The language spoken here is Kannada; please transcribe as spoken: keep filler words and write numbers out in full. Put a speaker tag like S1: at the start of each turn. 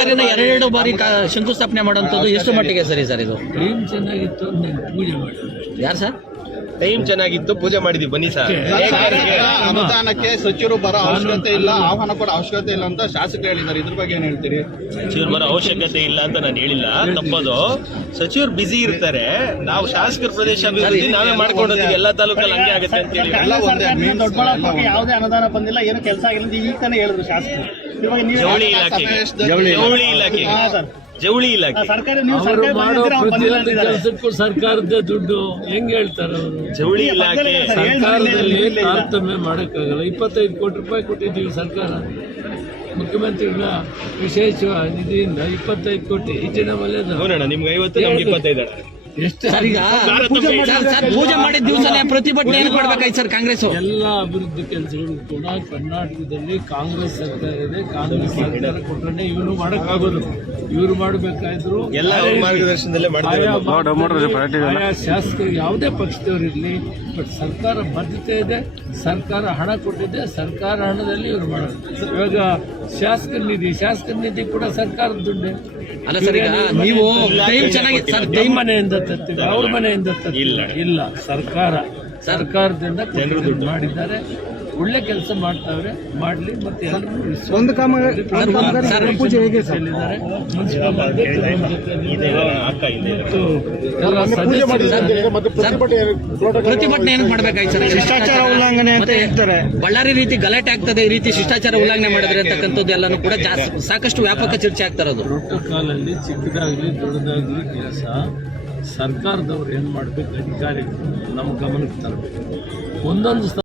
S1: ಸಾಲಿನ ಎರಡೆರಡು ಬಾರಿ ಶಂಕುಸ್ಥಾಪನೆ ಮಾಡುವಂಥದ್ದು ಎಷ್ಟು ಮಟ್ಟಿಗೆ ಸರಿ ಸರ್ ಇದು?
S2: ಟೈಮ್ ಚೆನ್ನಾಗಿತ್ತು, ಪೂಜೆ ಮಾಡಿದ್ರು.
S1: ಯಾರು ಸರ್?
S3: ಟೈಮ್ ಚೆನ್ನಾಗಿತ್ತು, ಪೂಜೆ ಮಾಡಿದ್ವಿ, ಬನ್ನಿ ಸರ್.
S4: ಅನುದಾನಕ್ಕೆ ಸಚಿವರು ಬರೋ ಅವಶ್ಯಕತೆ ಇಲ್ಲ, ಆಹ್ವಾನ ಕೊಡೋ ಅವಶ್ಯಕತೆ ಇಲ್ಲ ಅಂತ ಶಾಸಕರು ಹೇಳಿದ್ದಾರೆ. ಇದ್ರ ಬಗ್ಗೆ ಏನ್ ಹೇಳ್ತೀರಿ?
S3: ಸಚಿವರು ಬರೋ ಅವಶ್ಯಕತೆ ಇಲ್ಲ ಅಂತ ನಾನು ಹೇಳಿಲ್ಲ, ತಪ್ಪದು. ಸಚಿವರು ಬಿಸಿ ಇರ್ತಾರೆ. ನಾವು ಶಾಸಕರ ಪ್ರದೇಶ ಅಭಿವೃದ್ಧಿ ನಾವೇ ಮಾಡ್ಕೊಂಡು ಹೋಗ್ತೀವಿ. ಎಲ್ಲಾ ತಾಲೂಕಲ್ಲಿ ಹಂಗೆ ಆಗುತ್ತೆ ಅಂತ ಹೇಳಿ
S4: ದೊಡ್ಡಬಳ್ಳಾಪುರಕ್ಕೆ ಯಾವುದೇ ಅನುದಾನ ಬಂದಿಲ್ಲ, ಏನು ಕೆಲಸ ಆಗಿಲ್ಲ ಈಗ ತಾನೇ ಹೇಳಿದ್ರು ಶಾಸಕರು.
S3: ಜವಳಿ ಇಲಾಖೆ ಜವಳಿ ಇಲಾಖೆ ಜವಳಿ ಇಲಾಖೆ
S2: ಅವರು ಮಾಡೋ ಪ್ರತಿಯೊಂದು ಕೆಲಸಕ್ಕೂ ಸರ್ಕಾರದ ದುಡ್ಡು ಹೆಂಗ್ ಹೇಳ್ತಾರೆ ಅವರು?
S3: ಜವಳಿ ಇಲಾಖೆ
S2: ಸರ್ಕಾರದಲ್ಲಿ ತಾರತಮ್ಯ ಮಾಡೋಕ್ಕಾಗಲ್ಲ. ಇಪ್ಪತ್ತೈದು ಕೋಟಿ ರೂಪಾಯಿ ಕೊಟ್ಟಿದ್ದೀವಿ ಸರ್ಕಾರ, ಮುಖ್ಯಮಂತ್ರಿಗಳ ವಿಶೇಷ ನಿಧಿಯಿಂದ ಇಪ್ಪತ್ತೈದು ಕೋಟಿ ಹೆಚ್ಚಿನ ವಲಯದ.
S3: ನೋಡೋಣ, ನಿಮ್ಗೆ ಐವತ್ತು ನಮ್ಗೆ ಇಪ್ಪತ್ತೈದು
S2: ಎಷ್ಟು
S1: ಪೂಜೆ ಮಾಡಿದ ದಿವಸನೇ ಪ್ರತಿಭಟನೆ ಏನು ಮಾಡ್ಬೇಕಾಯ್ತು ಸರ್ ಕಾಂಗ್ರೆಸ್?
S2: ಎಲ್ಲ ಅಭಿವೃದ್ಧಿ ಕೆಲಸಗಳು ಕೂಡ ಕರ್ನಾಟಕದಲ್ಲಿ ಕಾಂಗ್ರೆಸ್ ಸರ್ಕಾರ ಇದೆ. ಕಾಂಗ್ರೆಸ್ ಸರ್ಕಾರ ಕೊಟ್ಟರೆ ಇವರು ಮಾಡಕ್ಕಾಗೋದು. ಇವರು ಮಾಡಬೇಕಾದ್ರು
S3: ಎಲ್ಲ ಮಾರ್ಗದರ್ಶನದಲ್ಲೇ
S2: ಆಯಾ ಶಾಸಕರು ಯಾವುದೇ ಪಕ್ಷದವರಿರಲಿ, ಬಟ್ ಸರ್ಕಾರ ಬದ್ಧತೆ ಇದೆ, ಸರ್ಕಾರ ಹಣ ಕೊಟ್ಟಿದೆ, ಸರ್ಕಾರ ಹಣದಲ್ಲಿ ಇವರು ಮಾಡೋದು. ಇವಾಗ ಶಾಸಕರ ನಿಧಿ ಶಾಸಕರ ನಿಧಿ ಕೂಡ ಸರ್ಕಾರದ ದುಡ್ಡು
S1: ಅಲ್ಲ ಸರ್. ಈಗ ನೀವು ಟೈಮ್ ಚೆನ್ನಾಗಿ ಸರ್,
S2: ಟೈಮ್ ಮನೆಯಿಂದ ತರ್ತೀವಿ, ಅವ್ರ ಮನೆಯಿಂದ ತರ್ತಿಲ್ಲ. ಇಲ್ಲ, ಸರ್ಕಾರ ಸರ್ಕಾರದಿಂದ ಜನರು ದುಡ್ಡು ಮಾಡಿದ್ದಾರೆ, ಒಳ್ಳೆ ಕೆಲಸ ಮಾಡ್ತಾವ್ರೆ, ಮಾಡ್ಲಿ. ಮತ್ತೆ
S4: ಒಂದು ಪೂಜೆ ಹೇಗೆ
S1: ಪ್ರತಿಭಟನೆ ಏನು ಮಾಡ್ಬೇಕಾಯ್ತು ಸರ್?
S4: ಶಿಷ್ಟಾಚಾರ ಉಲ್ಲಂಘನೆ ಅಂತ ಹೇಳ್ತಾರೆ.
S1: ಬಳ್ಳಾರಿ ರೀತಿ ಗಲಾಟೆ ಆಗ್ತದೆ, ಈ ರೀತಿ ಶಿಷ್ಟಾಚಾರ ಉಲ್ಲಂಘನೆ ಮಾಡಿದ್ರೆ ಅಂತಕ್ಕಂಥದ್ದು ಎಲ್ಲಾನು ಕೂಡ ಸಾಕಷ್ಟು ವ್ಯಾಪಕ ಚರ್ಚೆ ಆಗ್ತಾ ಇರೋದು.
S2: ಪ್ರೋಟೋಕಾಲ್ ಅಲ್ಲಿ ಚಿಕ್ಕದಾಗ್ಲಿ ದೊಡ್ಡದಾಗ್ಲಿ ಕೆಲಸ ಸರ್ಕಾರದವ್ರು ಏನ್ ಮಾಡ್ಬೇಕು, ಅಧಿಕಾರಿಗಳು ನಮ್ಮ ಗಮನಕ್ಕೆ ತರಬೇಕು. ಒಂದೊಂದು